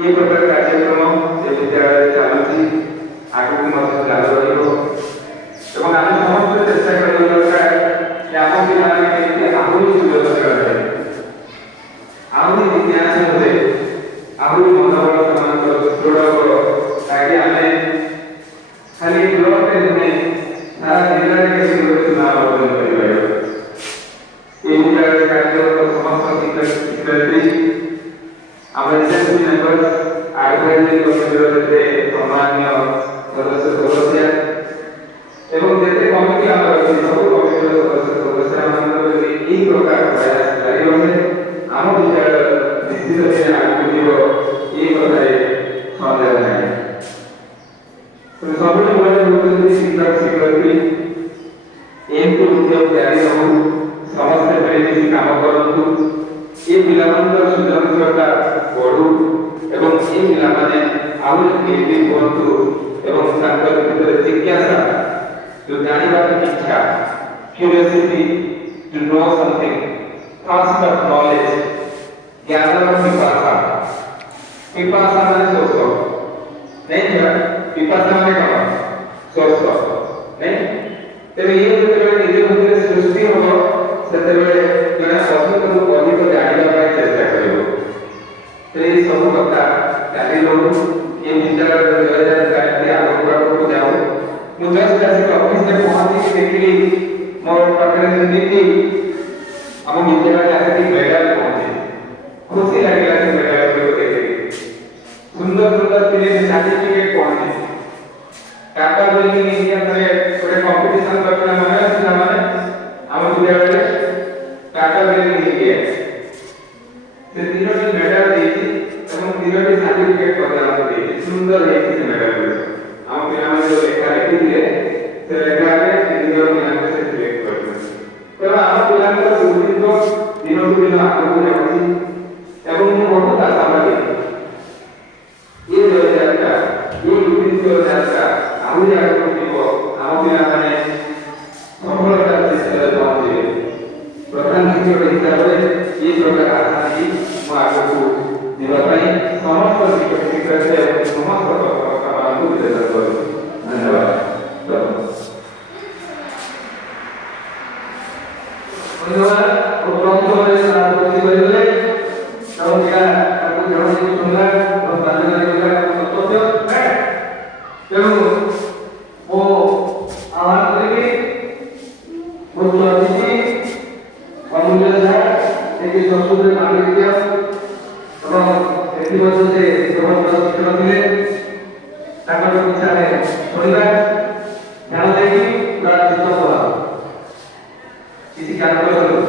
এই প্রকার কার্যক্রম যে বিদ্যালয়ে চালুছি আগুক মধ্যে চালু রহিব এবং আমি সমস্ত চেষ্টা করিবা দরকার যে ଆମ ପିଲାମାନେ କେମିତି ଆହୁରି ସୁଯୋଗ ଦେବାରେ ଆହୁରି ଜିଜ୍ଞାସା ହେବେ ଆହୁରି ମନୋବଳ ସେମାନଙ୍କର ଦୃଢ଼ ହେବ ତାକି ଆମେ ଖାଲି ବ୍ଲକରେ ନୁହେଁ ସାରା ଜିଲ୍ଲାରେ କେମିତି ଗୋଟେ ସୁନାମ ଅର୍ଜନ କରିପାରିବା। এই বিদ্যালয়ে কার্যরত সমস্ত শিক্ষক শিক্ষার্থী আমার এসএসসি মেম্বার্স আয়োজনের কমিটিতে সম্মানীয় সদস্য সদস্য এবং যেতে কমিটি আমার আছে সব কমিটির সদস্য সদস্যମାନଙ୍କର যদি এই প্রকার প্রয়াস জারি রহে ଆମ ବିଦ୍ୟାଳୟ ନିଶ୍ଚିତ ଭାବେ ଆଗକୁ ଯିବ এই কথাରେ ସନ୍ଦେହ ନାହିଁ। ସବୁଠୁ ବଡ଼ ହେଉଛନ୍ତି ଶିକ୍ଷକ ଶିକ୍ଷୟିତ୍ରୀ ଏମିତି ଉଦ୍ୟମ ଜାରି ରହୁ ସମସ୍ତେ ମିଳିମିଶି କାମ କରନ୍ତୁ ଏ ପିଲାମାନଙ୍କର ସୃଜନଶୀଳତା ବଢ଼ୁ ଏବଂ ଏ ପିଲାମାନେ ଆହୁରି କ୍ରିଏଟିଭ୍ ହୁଅନ୍ତୁ ଏବଂ ତାଙ୍କ ଭିତରେ ଜିଜ୍ଞାସା जो जानने की इच्छा curiosity to know something thirst of knowledge ज्ञान और पिपासा पिपासा माने सोच नहीं है पिपासा माने क्या सोच नहीं तेरे ये जो तेरे निजे भीतर सृष्टि हो सेते बेले जने अधिक को अधिक जानिबा ପାଇଁ ଚେଷ୍ଟା କରିବ तेरे सब कथा जानि लो ये विद्यालय 2004 के आगो जाओ ମୁଁ ଜଷ୍ଟ ଆସିକି ଅଫିସରେ ପହଞ୍ଚିକି ଦେଖିଲି ମୋ ପାଖରେ নীতি ଆମ ବିଦ୍ୟାଳୟରେ ଆସିକି ମେଡାଲ ପହଞ୍ଚେ ଖୁସି ଲାଗିଲା ସେ ମେଡାଲ ଗୁଡ଼ିକ ଦେଖିକି ସୁନ୍ଦର ସୁନ୍ଦର ତିନି ସାର୍ଟିଫିକେଟ ପହଞ୍ଚେ ଟାଟା ବିଲ୍ଡିଂ ଇଣ୍ଡିଆରେ ଗୋଟେ କମ୍ପିଟିସନ କରିଥିଲା ମନେ ଅଛି ନା ମାନେ ଆମ ବିଦ୍ୟାଳୟରେ ଟାଟା ବିଲ୍ଡିଂ ଇଣ୍ଡିଆ ସେ ତିନୋଟି ମେଡାଲ ଦେଇଛି ଏବଂ ତିନୋଟି ସାର୍ଟିଫିକେଟ ମଧ୍ୟ ଆମକୁ ଦେଇଛି ସୁନ୍ଦର ହେଇଛି ସେ ମେଡାଲ ଗୁଡ଼ିକ ଆମ ପିଲାମାନେ ଯୋଉ ଲେଖା ଲେଖିଥିଲେ ସେ ଲେଖାରେ ତିନିଜଣ ପିଲାଙ୍କୁ ସେ ସିଲେକ୍ଟ କରିଛନ୍ତି ତେଣୁ ଆମ ପିଲାଙ୍କର ସୁଦୀର୍ଘ ଦିନକୁ ଦିନ ଆଗକୁ ଯାଉଛି ଏବଂ ମୁଁ ବହୁତ ଆଶାବାଦୀ ଏ ଯୋଉ ଯାତ୍ରା ଏ ଉଦ୍ଦିଷ୍ଟ ଯାତ୍ରା ଆହୁରି ଆଗକୁ ଯିବ ଆମ ପିଲାମାନେ ସଫଳତାର ଶୀର୍ଷରେ ପହଞ୍ଚିବେ ପ୍ରଧାନ ଶିକ୍ଷକ ହିସାବରେ ଏ ପ୍ରକାର ଆଶା ନେଇ ମୁଁ ଆଗକୁ ଯିବା ପାଇଁ ସମସ୍ତ ଶିକ୍ଷକ ଶିକ୍ଷୟିତ୍ରୀ ଏବଂ ସମସ୍ତ କର୍ମକର୍ତ୍ତାମାନଙ୍କୁ ନିବେଦନ କରୁଛି ଧନ୍ୟବାଦ। ধন্যবাদ ও প্রথমে তার প্রতি বলে এবং এটা তাকে জড়িত শুনলা এবং বান্ধবী বলা কর্তব্য তেমন ও আমার থেকে মুখ্য অতিথি অমূল্য স্যার এই সংস্কৃতির মালিক এবং এটিমধ্যে যে সমস্ত শিক্ষক ছিলেন তাଙ୍କର କିଛି ଆମେ ଶୁଣିବା ଧ୍ୟାନ ଦେଇକି ପୁରା ଚିତ୍ତ କଲା କିଛି କାମ କରନ୍ତୁ।